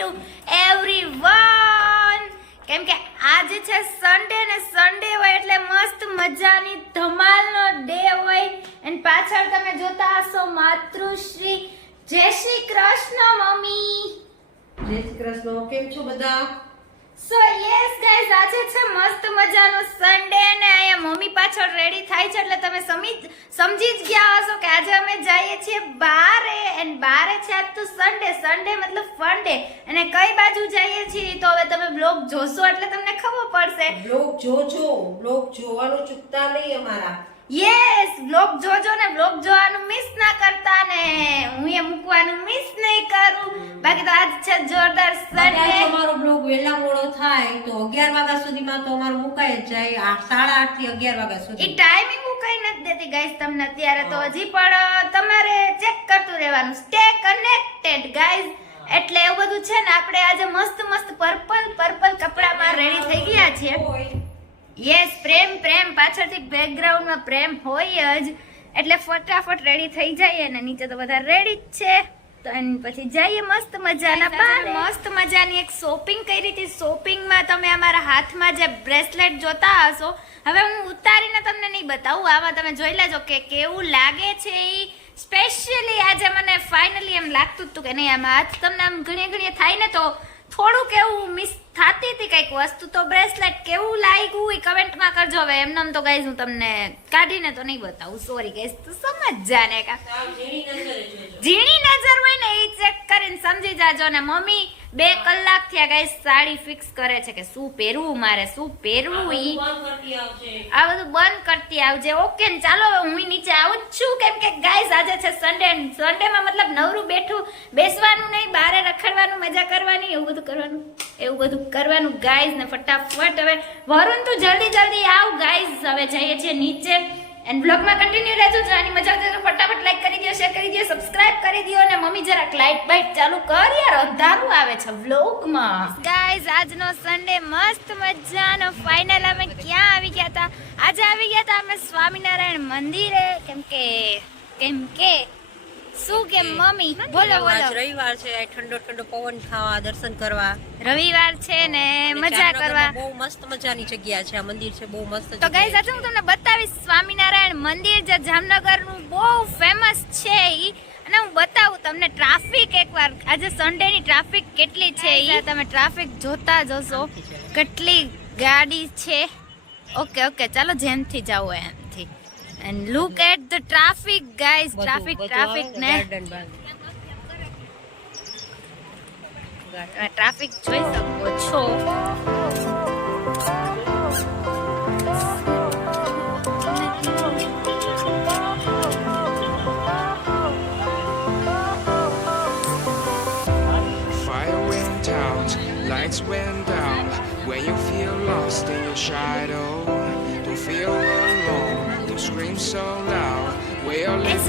Two everyone. કેમ કે આજે છે સન્ડે ને સન્ડે હોય એટલે મસ્ત મજાની ધમાલનો ડે હોય. એન્ડ પાછળ તમે જોતા હશો માતૃશ્રી. જય શ્રી કૃષ્ણ મમ્મી. જય શ્રી કૃષ્ણ. કેમ છો બધા? સો યસ ગાઈઝ, આજે છે મસ્ત મજાનો સન્ડે ને અહીંયા મમ્મી પાછળ રેડી થાય છે એટલે તમે સમજી જ ગયા હશો કે આજે અમે જઈએ છીએ બારે. એન્ડ બારે છે આજ તો સન્ડે. સન્ડે મતલબ ફન ડે. અને કઈ બાજુ જઈએ છીએ તો હવે તમે બ્લોગ જોશો એટલે તમને ખબર પડશે. બ્લોગ જોજો, બ્લોગ જોવાનું ચૂકતા નહીં અમારા. યસ, બ્લોગ જોજો ને બ્લોગ જોવાનું મિસ ના કરતા ને હું એ મૂકવાનું મિસ નહીં કરું. બાકી તો આજ છે જોરદાર સન્ડે. અમારો બ્લોગ વેલા મોડો થાય તો 11 વાગ્યા સુધીમાં તો અમારો મુકાઈ જ જાય. 8:30 થી 11 વાગ્યા સુધી. ઈ ટાઈમિંગ હું કઈ નથી દેતી ગાઈસ તમને અત્યારે. તો હજી પણ તમારે ચેક કરતું રહેવાનું. Stay connected guys. એટલે એવું બધું છે ને, આપણે આજે મસ્ત મસ્ત પર્પલ કપડામાં રેડી થઈ ગયા છીએ. યસ, પ્રેમ પાછળથી બેકગ્રાઉન્ડમાં પ્રેમ હોય જ એટલે ફટાફટ રેડી થઈ જાય. અને નીચે તો બધા રેડી જ છે. તો એની પછી જઈએ મસ્ત મજાના બાર. મસ્ત મજાની એક શોપિંગ કરી હતી. શોપિંગમાં તમે અમારા હાથમાં જે બ્રેસલેટ જોતા હશો, હવે હું ઉતારીને તમને નહીં બતાવું, આમાં તમે જોઈ લેજો કે કેવું લાગે છે. ઈ સ્પેશિયલી આજે મને ફાઇનલી એમ લાગતું હતું કે નહીં, આમાં હાથ તમને આમ ઘણી થાય ને તો થોડુંક એવું મિસ થતી હતી કંઈક વસ્તુ. તો બ્રેસલેટ કેવું લાગ્યું એ કમેન્ટમાં કરજો. હવે એમનેમ તો ગાઈઝ હું તમને કાઢીને તો નહીં બતાવું, સોરી ગાઈઝ. તો સમજ જાને કા ઝીણી નજર હોય ને એ ચેક કરીને સમજી જાજો. ને મમ્મી 2 કલાક થયા ગાઈઝ સાડી ફિક્સ કરે છે કે શું પહેરવું મારે, શું પહેરવું. ઈ આ બધું બંધ કરતી આવજે. ઓકે ને ચાલો હવે હું નીચે આવું જ છું. કેમ કે ગાઈઝ આજે છે સન્ડે. સન્ડેમાં મતલબ નવરું બેસવાનું નહીં, બારે રખડવાનું, મજા કરવાની, એવું બધું કરવાનું ગાઈઝ. ને ફટાફટ હવે વરુણ તું જલ્દી આવ ગાઈઝ. હવે જઈએ છીએ નીચે. એન્ડ બ્લોગમાં કન્ટિન્યુ રહેજો. જો આની મજા આવતી તો ફટાફટ લાઈક કરી દો, શેર કરી દો, સબસ્ક્રાઇબ કરી દો. અને મમ્મી જરાક લાઈટ બાઈટ ચાલુ કર યાર, અંધારું આવે છે બ્લોગમાં. ગાઈઝ આજનો સન્ડે મસ્ત મજાનો ફાઇનલ. અમે ક્યાં આવી ગયા હતા? આજે આવી ગયા હતા અમે સ્વામિનારાયણ મંદિરે. કેમ કે શું કે મમ્મી બોલો. રવિવાર છે, ઠંડો પવન ખાવા, દર્શન કરવા. રવિવાર છે ને મજા કરવા. બહુ મસ્ત મજાની જગ્યા છે. આ મંદિર છે બહુ મસ્ત. તો ગાઈઝ આજે હું તમને બતાવીશ સ્વામિનારાયણ મંદિર જે જામનગરનું બહુ ફેમસ છે ઈ. અને હું બતાવું તમને ટ્રાફિક એકવાર. આજે સન્ડે ની ટ્રાફિક કેટલી છે ઈ તમે ટ્રાફિક જોતા જશો, કેટલી ગાડી છે. ઓકે ચાલો જેમથી જાવ એમથી. And look at the traffic guys. Traffic ને ટ્રાફિક જોઈ શકો છો. Fire went out, lights went down. When you feel lost in your shadow, don't feel alone, don't scream so loud.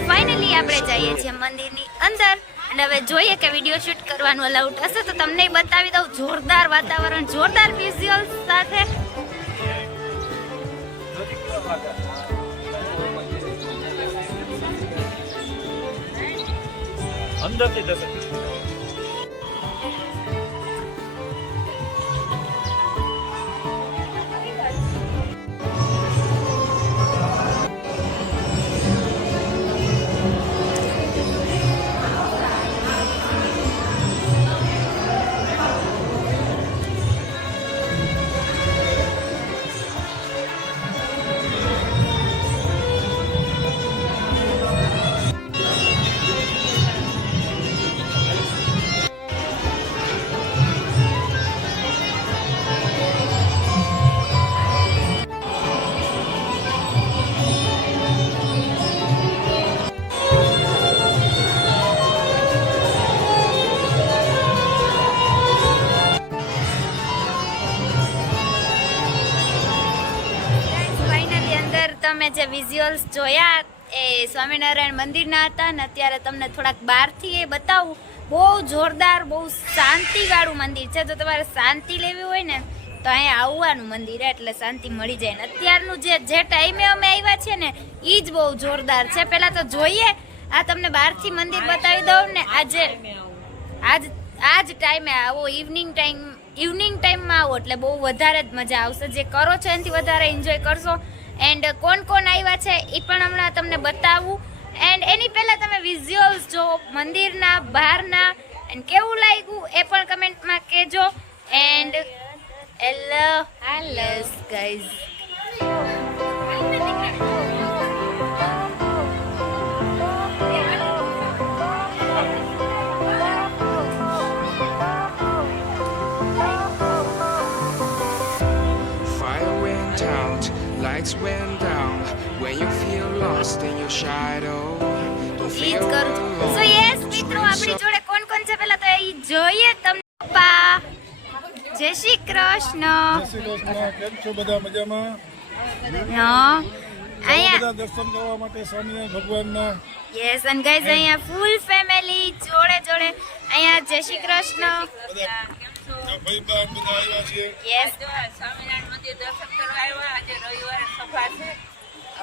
Finally આપણે જઈએ છીએ મંદિરની અંદર. અને હવે જોઈએ કે વિડીયો શૂટ કરવાનું અલાઉડ હશે તો તમને બતાવી દઉં. જોરદાર વાતાવરણ, જોરદાર વિઝ્યુઅલ્સ સાથે. અંદરથી દર્શન. તમે જે વિઝ્યુઅલ્સ જોયા એ સ્વામિનારાયણ મંદિરના હતા ને અત્યારે તમને થોડાક બહારથી એ બતાવું. બહુ જોરદાર, બહુ શાંતિવાળું મંદિર છે. જો તમારે શાંતિ લેવી હોય ને તો અહીંયા આવવાનું મંદિર એટલે શાંતિ મળી જાય. ને અત્યારનું જે ટાઈમે અમે આવ્યા છે ને એ જ બહુ જોરદાર છે. પહેલા તો જોઈએ, આ તમને બહારથી મંદિર બતાવી દઉં ને. આજ આ જ ટાઈમે આવો, ઇવનિંગ ટાઈમમાં આવો એટલે બહુ વધારે જ મજા આવશે. જે કરો છો એનાથી વધારે એન્જોય કરશો. એન્ડ કોણ કોણ આવ્યા છે એ પણ હમણાં તમને બતાવું. એન્ડ એની પહેલા તમે વિઝ્યુઅલ્સ જો મંદિરના બહારના એન્ડ કેવું લાગ્યું એ પણ કમેન્ટમાં કહેજો. And hello guys, Fire went out, lights went down. When you feel lost in your shadow, don't E feel જ કરું છું. alone. સો યસ મિત્રો, આપણી જોડે કોણ કોણ છે પહેલા તો એ જોઈએ. તમને પપ્પા જય શ્રી કૃષ્ણ. જય શ્રી કૃષ્ણ. કેમ છો બધા? મજામાં? હા અહીંયા બધા દર્શન કરવા માટે સ્વામિનારાયણ ભગવાનના. યસ અને ગાઈઝ અહીંયા ફૂલ ફેમિલી જોડે અહીંયા જય શ્રી કૃષ્ણ. બધા ભાઈ બહેન બધા આવ્યા છે. યસ સ્વામિનારાયણ મંદિર દર્શન કરવા આવ્યા. આજે રવિવારે સભા છે.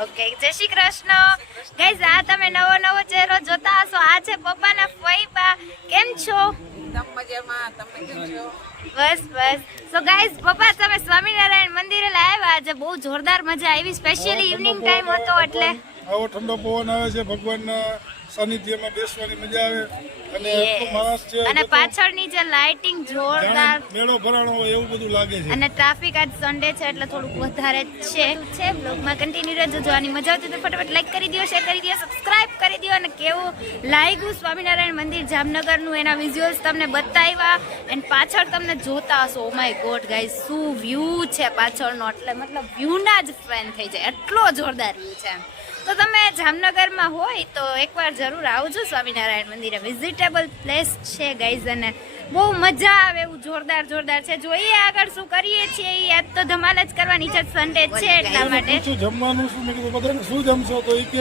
ઓકે, જય શ્રી કૃષ્ણ. ગાઈઝ આ તમે નવો ચહેરો જોતા હશો. આ છે પપ્પાના ફઈબા. કેમ છો? તમ મજામાં? તમે કેમ છો? બસ. સો ગાઈઝ પપ્પા તમે સ્વામિનારાયણ મંદિરે આવ્યા. આજે બહુ જોરદાર મજા આવી. સ્પેશિયલી ઇવનિંગ ટાઈમ હતો એટલે આવો ઠંડો પવન આવે છે. ભગવાનના સાનિધ્યમાં બેસવાની મજા આવે. અને એટલો માણસ છે અને પાછળની જે લાઇટિંગ જોરદાર જાણે મેળો ભરાણો હોય એવું બધું લાગે છે. અને ટ્રાફિક આજ સન્ડે છે એટલે થોડુંક વધારે જ છે. બ્લોગમાં કન્ટિન્યુ રહેજો. જોવાની મજા આવતી તો ફટાફટ લાઈક કરી દો, શેર કરી દો, સબસ્ક્રાઇબ કરી દો. અને કેવું લાગ્યું સ્વામિનારાયણ મંદિર જામનગરનું એના વિઝ્યુઅલ્સ તમને બતાવ્યા. એન્ડ પાછળ તમને જોતા હશો. ઓ માય ગોડ ગાઈઝ, શું વ્યૂ છે પાછળનો. એટલે મતલબ વ્યૂના જ ફેન થઈ જાય એટલો જોરદાર વ્યૂ છે. તો તમે જામનગરમાં હોય તો એકવાર જરૂર આવજો સ્વામિનારાયણ મંદિરે. વિઝિટેબલ પ્લેસ છે ગાઈઝ અને બહુ મજા આવે એવું જોરદાર છે. જોઈએ આગળ શું કરીએ છીએ. આજ તો ધમાલ જ કરવાની છે, સન્ડે છે એટલા માટે. પૂછ્યું જમવાનું શું? મેં કીધું બધાને શું જમશો? તો એ કે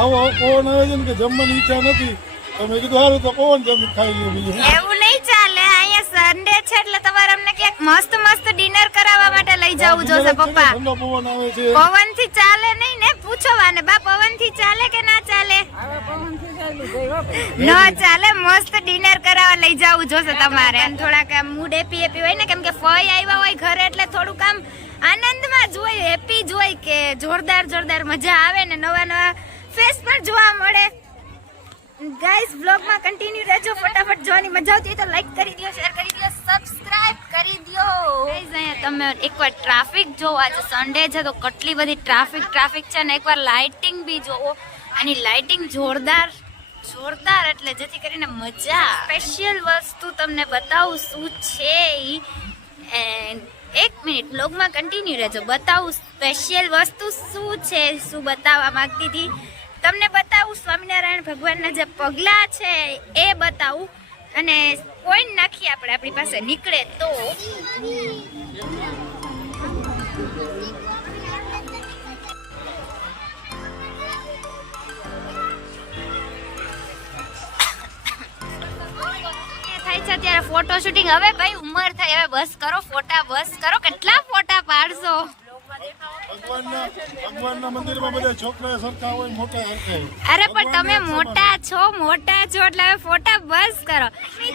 આવો પવન આવે છે ને કે જમવાની ઈચ્છા નથી. તો મેં કીધું સારું તો પવન જમી ખાઈ લ્યો. બીજું એવું નહીં ચાલે. અહીંયા સન્ડે છે એટલે તમારે અમને ક્યાંક મસ્ત ડિનર કરાવવા માટે લઈ જવું જોશે પપ્પા. ઠંડો પવન આવે છે. પવન થી ચાલે નહીં ને? પૂછો વાને બા, પવન થી ચાલે કે ના ચાલે? ન ચાલે. મસ્ત ડિનર કરાવવા લઈ જવું જોશે તમારે. અને થોડાક આમ મૂડ હેપી હોય ને, કેમ કે ફઈ આવ્યા હોય ઘરે એટલે થોડુંક આમ આનંદમાં જ હોય, હેપી જ હોય કે જોરદાર મજા આવે ને નવા ફેસ પણ જોવા મળે. ગાઈઝ વ્લોગમાં કન્ટિન્યુ રહેજો. ફટાફટ જોવાની મજા આવતી હોય તો લાઈક કરી દો, શેર કરી દો, સબસ્ક્રાઇબ કરી દો. ગાઈઝ અહીંયા તમે એકવાર ટ્રાફિક જોવો. આજે સન્ડે છે તો કેટલી બધી ટ્રાફિક છે. ને એકવાર લાઇટિંગ બી જોવો. આની લાઇટિંગ જોરદાર એટલે જેથી કરીને મજા. સ્પેશિયલ વસ્તુ તમને બતાવું શું છે ઈ. એન્ડ એક મિનિટ વ્લોગમાં કન્ટિન્યુ રહેજો. બતાવું સ્પેશિયલ વસ્તુ શું છે, શું બતાવવા માંગતી હતી તમને બતાવું. સ્વામિનારાયણ ભગવાનના જે પગલા છે એ બતાવું. અને કોઈન નાખી આપણી પાસે નીકળે તો. થાય છે ત્યારે ફોટો શૂટિંગ. હવે ભાઈ ઉંમર થઈ, હવે બસ કરો. કેટલા ફોટા પાડશો? ભગવાનના મંદિરમાં બધા છોકરા સરખા હોય, મોટા સરખા હોય. અરે પણ તમે મોટા છો એટલે હવે ફોટા બસ કરો.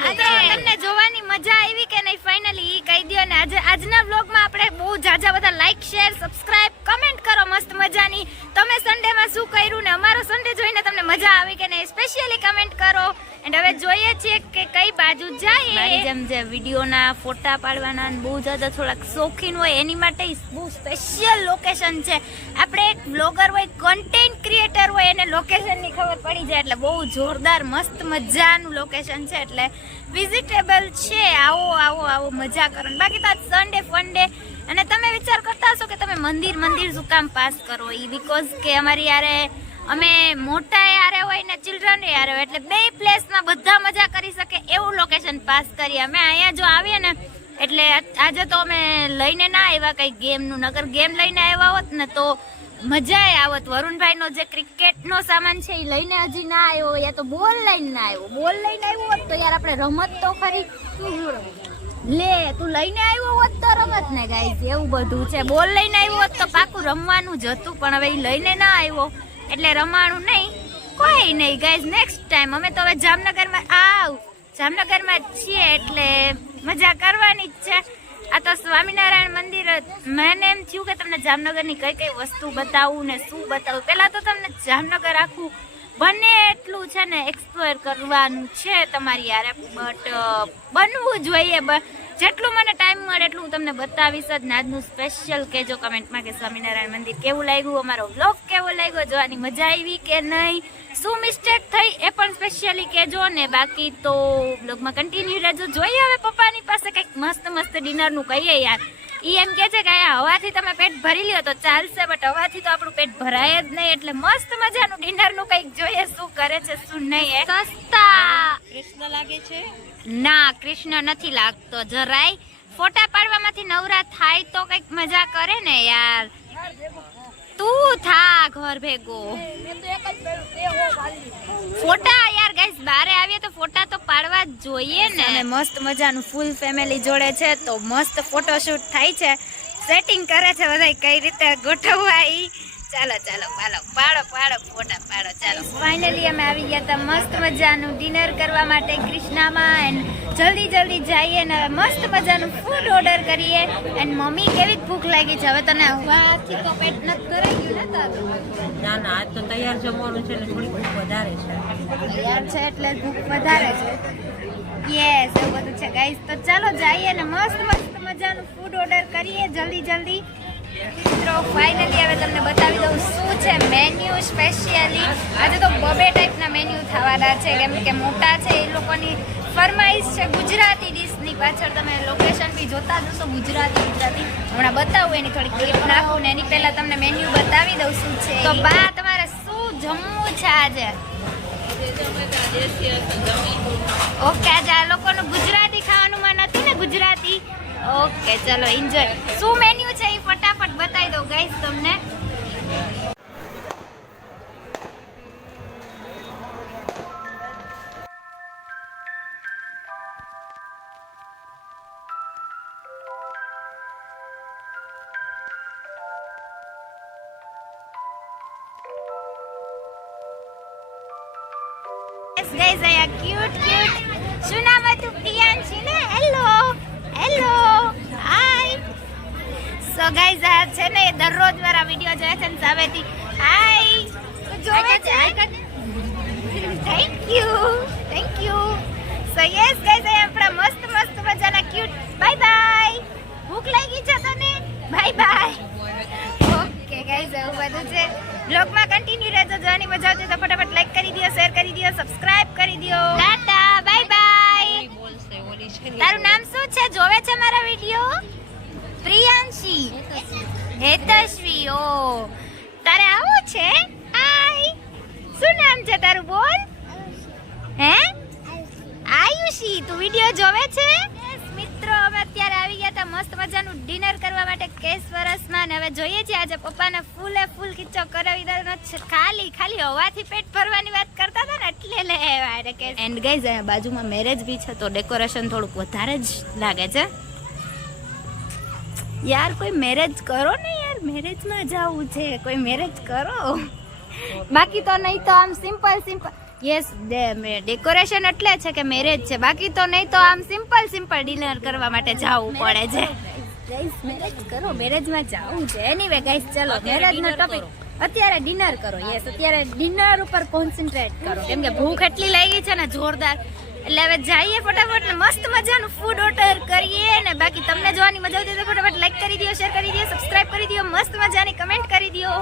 આજે તમને જોવાની મજા આવી કે નહીં ફાઇનલી ઈ કહી દો. ને આજના વ્લોગમાં આપણે બહુ જાજા બધા લાઈક, શેર, સબસ્ક્રાઇબ, કમેન્ટ કરો મસ્ત મજાની. તમે સન્ડેમાં શું કર્યું ને અમારો સન્ડે જોઈને તમને મજા આવી કે નહીં સ્પેશિયલી કમેન્ટ કરો. એન્ડ હવે જોઈએ છીએ કે કઈ બાજુ જાય. મારી જેમ જે વિડીયોના ફોટા પાડવાના બહુ જ્યાદા થોડાક શોખીન હોય એની માટે બહુ સ્પેશિયલ લોકેશન છે. આપણે એક બ્લોગર હોય, કન્ટેન્ટ ક્રિએટર હોય, એને લોકેશનની ખબર પડી જાય એટલે બહુ જોરદાર મસ્ત મજાનું લોકેશન છે. એટલે વિઝિટેબલ છે. આવો મજા કરો. બાકી તો આજ સન્ડે ફન ડે. અને તમે વિચાર કરતા હશો કે તમે મંદિર શું કામ પાસ કરો? ઈ બીકોઝ કે અમારી યારે અમે મોટા યારે હોય ને ચિલ્ડ્રન યારે હોય એટલે બે પ્લેસમાં બધા મજા કરી શકે એવું લોકેશન પાસ કરીએ. અમે અહીંયા જો આવીએ ને એટલે આજે તો અમે લઈને ના આવ્યા કઈ ગેમનું. નગર ગેમ લઈને આવ્યા હોત ને તો મજા આવત. વરુણભાઈનો જે ક્રિકેટનો સામાન છે એ લઈને હજી ના આવ્યો, યા તો બોલ લઈને ના આવ્યો. બોલ લઈને આવ્યો હોત તો યાર આપણે રમત તો ખરી. લે તું લઈને આવ્યો હોત તો રમત ને ગાઈઝ. એવું બધું છે. બોલ લઈને આવ્યો હોત તો પાકું રમવાનું જ હતું, પણ હવે એ લઈને ના આવ્યો એટલે રમાણું નહીં. કોઈ નહીં ગાઈઝ, નેક્સ્ટ ટાઈમ. અમે તો હવે જામનગરમાં જામનગરમાં જ છીએ એટલે મજા કરવાની જ છે. આ તો સ્વામિનારાયણ મંદિર. મને એમ થયું કે તમને જામનગરની કઈ કઈ વસ્તુ બતાવું ને શું બતાવું. પહેલા તો તમને જામનગર આખું બને એટલું છે ને એક્સપ્લોર કરવાનું છે તમારી યારે, બટ બનવું જોઈએ. જેટલું મને ટાઈમ મળે એટલું હું તમને બતાવીશ જ ને. આજનું સ્પેશિયલ કહેજો કમેન્ટમાં કે સ્વામિનારાયણ મંદિર કેવું લાગ્યું, અમારો વ્લોગ કેવો લાગ્યો, જોવાની મજા આવી કે નહીં, શું મિસ્ટેક થઈ એ પણ સ્પેશિયલી કહેજો ને. બાકી તો વ્લોગમાં કન્ટિન્યુ રહેજો. જોઈએ હવે પપ્પાની પાસે કંઈક મસ્ત મસ્ત ડિનરનું કહીએ યાર. ઈ એમ કે છે કે અહીંયા હવાથી તમે પેટ ભરી લ્યો તો ચાલશે, બટ હવાથી તો આપણું પેટ ભરાય જ નહીં. એટલે મસ્ત મજાનું ડિનરનું કંઈક જોઈએ શું કરે છે શું નહીં. સસ્તા કૃષ્ણ લાગે છે? ના, કૃષ્ણ નથી લાગતો જરાય. ફોટા પાડવામાંથી નવરા થાય તો કંઈક મજા કરે ને યાર. તું થા ઘર ભેગો. ફોટા યાર ગાઈસ બારે આવીએ તો ફોટા તો પાડવા જ જોઈએ ને. અને મસ્ત મજાનું ફૂલ ફેમિલી જોડે છે તો મસ્ત ફોટોશૂટ થાય છે. સેટિંગ કરે છે બધા કઈ રીતે ગોઠવવા ઈ. ચાલો ચાલો પાડો ફોટા પાડો. ચાલો ફાઇનલી અમે આવી ગયા હતા મસ્ત મજાનું ડિનર કરવા માટે ક્રિષ્નામાં. એન્ડ જલ્દી જઈએ ને મસ્ત મજાનું ફૂડ ઓર્ડર કરીએ. એન્ડ મમ્મી કેવી ભૂખ લાગી છે હવે તને? હવાથી તો પેટ નથી ભરાઈ ગયું ને તારું? ના આજ તો તૈયાર જમવાનું છે એટલે થોડી ભૂખ વધારે છે. તૈયાર છે એટલે ભૂખ વધારે છે. યસ એવું બધું છે ગાઈસ. તો ચાલો જઈએ ને મસ્ત મજાનું ફૂડ ઓર્ડર કરીએ જલ્દી. મિત્રો ફાઇનલી હવે તમને બતાવી દઉં શું છે મેન્યુ સ્પેશિયલી. આજે તો બબે ટાઈપના મેન્યુ થવાના છે કેમ કે મોટા છે એ લોકોની ફરમાઈશ છે ગુજરાતી ડિશની. પાછળ તમે લોકેશન બી જોતા જશો ગુજરાતી. હમણાં બતાવું એની થોડી ક્લિપ નાખું ને એની પહેલા તમને મેન્યુ બતાવી દઉં શું છે. તો બા તમારે શું જમવું છે આજે? ઓકે આજે આ લોકોનું ગુજરાતી ખાવાનું મન હતું ને ગુજરાતી. ઓકે ચલો એન્જોય. શું મેન્યુ છે એ ફટાફટ બતાવી દઉં ગાઈસ તમને. યસ ગાઈસ આયા ક્યુટ શું નામ હતું? પ્રિયાંશી ને? Hello hi. સો ગાઈસ આ છે ને એ દરરોજ મારા વિડિયો જોવે છે ને સામેથી હાય જોવે છે. Thank you. So yes guys આ આપણા મસ્ત મજાના ક્યુટ. બાય. ભૂખ લાગી છે તને? બાય. ઓકે ગાઈસ એવું બધું છે. બ્લોગમાં કન્ટિન્યુ રહેજો. જોવાની મજા આવતી તો ફટાફટ લાઈક કરી દો, શેર કરી દો, સબસ્ક્રાઇબ કરી દો. ટાટા બાય. તારું નામ શું છે? જોવે છે મારા વિડિયો? પ્રિયાંશી, હેતશ્વી. ઓ તારે આવું છે? હાય શું નામ છે તારું? બોલ. હે આયુષી. તું વિડિયો જોવે છે? મિત્રો અમે અત્યારે આવી ગયા હતા મસ્ત મજાનું ડિનર કરવા માટે કેશવરસમાં. ને હવે જોઈએ છીએ આજે પપ્પાને ફૂલ કિચ્ચો કરાવી દેવાનો છે. ખાલી હવાથી પેટ ભરવાની વાત કરતા હતા ને એટલે લે આવ્યા કે. એન્ડ ગાઈઝ અહીંયા બાજુમાં મેરેજ બી છે તો ડેકોરેશન થોડુંક વધારે જ લાગે છે યાર. કોઈ મેરેજ કરો ને યાર, મેરેજમાં જવું છે. કોઈ મેરેજ કરો. બાકી તો નહીં તો આમ સિમ્પલ. યસ ડેકોરેશન એટલે છે કે મેરેજ છે. બાકી તો નહીં તો આમ સિમ્પલ ડિનર કરવા માટે જવું પડે છે. ગાઈસ મેરેજ કરો, મેરેજમાં જવું છે. એનીવે ગાઈસ ચલો મેરેજનો ટોપિક. અત્યારે ડિનર કરો. યસ અત્યારે ડિનર ઉપર કોન્સન્ટ્રેટ કરો કેમ કે ભૂખ એટલી લાગી છે ને જોરદાર. એટલે હવે જઈએ ફટાફટ ને મસ્ત મજાનું ફૂડ ઓર્ડર કરીએ ને. બાકી તમને જોવાની મજા આવતી તો ફટાફટ લાઈક કરી દો, શેર કરી દો, સબસ્ક્રાઇબ કરી દો, મસ્ત મજાની કમેન્ટ કરી દો.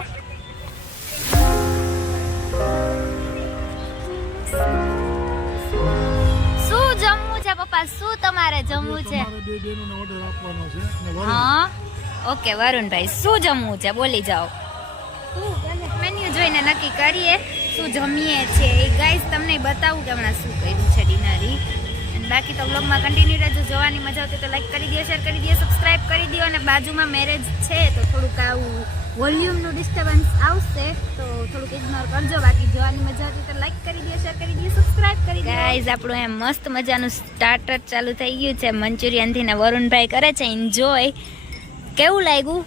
શું જમવું છે પપ્પા? શું તમારે જમવું છે? હા ઓકે વરુણભાઈ શું જમવું છે બોલી જાઓ. મેન્યુ જોઈને નક્કી કરીએ શું જમીએ છે. ગાઈસ તમને બતાવું કે હમણાં શું કર્યું છે ડિનર. અને બાકી તો બ્લોગમાં કન્ટિન્યુ રહેજો. જોવાની મજા આવતી તો લાઈક કરી દો, શેર કરી દો, સબસ્ક્રાઇબ કરી દો. અને બાજુમાં મેરેજ છે તો થોડુંક આવું વોલ્યુમનું ડિસ્ટર્બન્સ આવશે તો થોડુંક ઇગ્નોર કરજો. બાકી જોવાની મજા આવતી તો લાઈક કરી દો, શેર કરી દો, સબસ્ક્રાઇબ કરી દો. ગાઈસ આપણું એમ મસ્ત મજાનું સ્ટાર્ટર ચાલુ થઈ ગયું છે મંચુરિયનથી ને વરુણભાઈ કરે છે એન્જોય. કેવું લાગ્યું?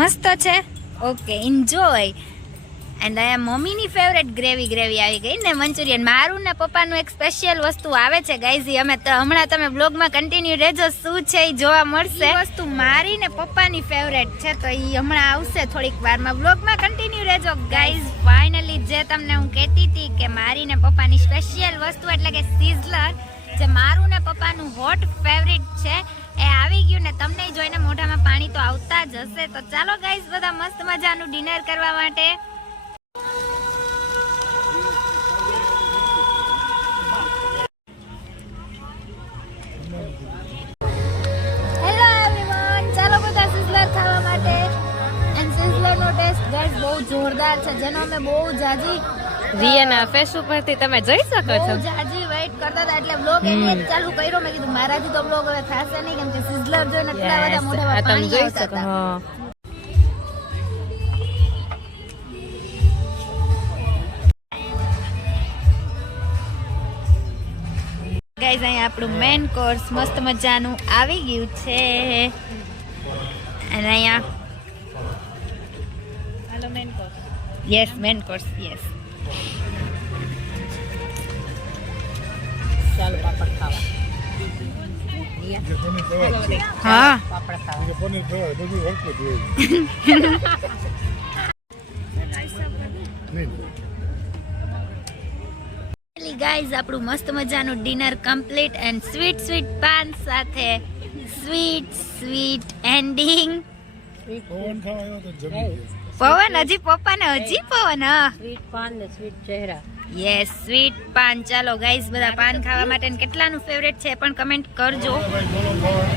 મસ્ત છે. Okay enjoy. એન્ડ અહીંયા મમ્મીની ફેવરેટ ગ્રેવી આવી ગઈ ને મંચુરિયન. મારું ને પપ્પાનું એક સ્પેશિયલ વસ્તુ આવે છે ગાઈઝ, અમે તો હમણાં તમે બ્લોગમાં કન્ટિન્યુ રહેજો, શું છે એ જોવા મળશે. એ વસ્તુ મારી ને પપ્પાની ફેવરેટ છે તો એ હમણાં આવશે થોડીક વારમાં. બ્લોગમાં કન્ટિન્યુ રહેજો ગાઈઝ. ફાઇનલી જે તમને હું કહેતી હતી કે મારી ને પપ્પાની સ્પેશિયલ વસ્તુ એટલે કે સિઝલર, જે મારું ને પપ્પાનું હોટ ફેવરિટ છે, એ આવી ગયું ને તમને જોઈને મોઢામાં પાણી તો આવતા જ હશે. તો ચાલો ગાઈઝ બધા મસ્ત મજાનું ડિનર કરવા માટે. હેલો એવરીવન, ચાલો બધા સિઝલર ખાવા માટે. એન્ડ સિઝલરનો ટેસ્ટ ગાઈઝ બહુ જોરદાર છે, જેનો અમે બહુ જાજી રિયાના ફેસ ઉપરથી તમે જોઈ શકો છો. બહુ જાજી વેઇટ કરતા હતા એટલે બ્લોગ એની જ ચાલુ કર્યો. મેં કીધું મારાથી તો બ્લોગ હવે થશે નહીં, કેમ કે સિઝલર જોઈને એટલા બધા મોઢામાં તમે પાણી જોઈ આવતા શકો. હતા. હા ગાઈઝ અહીંયા આપણું મેન કોર્સ મસ્ત મજાનું આવી ગયું છે. અને અહીંયા હાલો main course. Yes main course yes. ચાલો પાપડ ખાવા. પનીર ખવાય, હા પાપડ ખાવા. પનીર ખવાય, બધું હરકત હોય. નહીં ગાઈઝ આપણું મસ્ત મજાનું ડિનર કમ્પ્લીટ એન્ડ સ્વીટ પાન સાથે સ્વીટ એન્ડિંગ. પવન ખાવા આવ્યો તો જમી ગયા. પવન હજી પપ્પાને હજી પવન. હા સ્વીટ પાન ને સ્વીટ ચહેરા. યસ સ્વીટ પાન. ચાલો ગાઈઝ બધા પાન ખાવા માટે અને કેટલાનું ફેવરેટ છે એ પણ કમેન્ટ કરજો. ભાઈ બોલો ખાવા.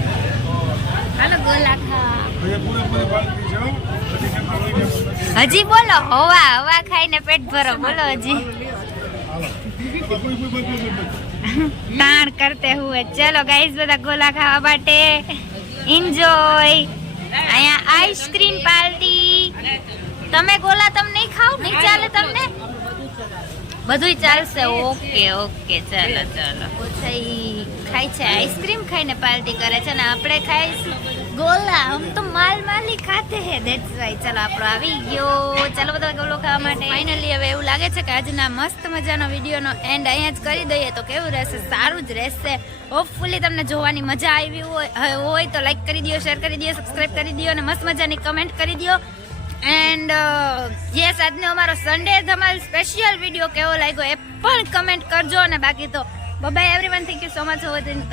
હાલો ગોલા ખાવા. પૂરેપૂરી પાલટી છે હો. હજી કેમ તો લઈ ગયા પણ નથી. હજી બોલો હવા ખાઈને પેટ ભરો. બોલો હજી હાલો. કોઈ. તાણ કરતે હુએ. ચલો ગાઈઝ બધા ગોલા ખાવા માટે એન્જોય. અહીંયા આઈસ્ક્રીમ પાર્ટી. તમે ગોલા તમે નહીં ખાવ? નહીં ચાલે તમને? બધુંય ચાલશે. ઓકે ચાલો. ઓછા ઈ ખાય છે આઈસ્ક્રીમ, ખાઈને પાર્ટી કરે છે ને આપણે ખાઈશું ગોલા. હમ તો માલી ખાતે હે, ધેટ્સ વાય. ચાલો આપણો આવી ગયો. ચાલો બધા ગોલો ખાવા માટે. ફાઇનલી હવે એવું લાગે છે કે આજના મસ્ત મજાનો વિડીયોનો એન્ડ અહીંયા જ કરી દઈએ તો કેવું રહેશે? સારું જ રહેશે. હોપફુલી તમને જોવાની મજા આવી હોય તો લાઈક કરી દો, શેર કરી દો, સબસ્ક્રાઇબ કરી દો અને મસ્ત મજાની કમેન્ટ કરી દો. એન્ડ યસ આજનો અમારો સન્ડે ધમાલ સ્પેશિયલ વિડીયો કેવો લાગ્યો એ પણ કમેન્ટ કરજો. અને બાકી તો by everyone, thank you so much for watching.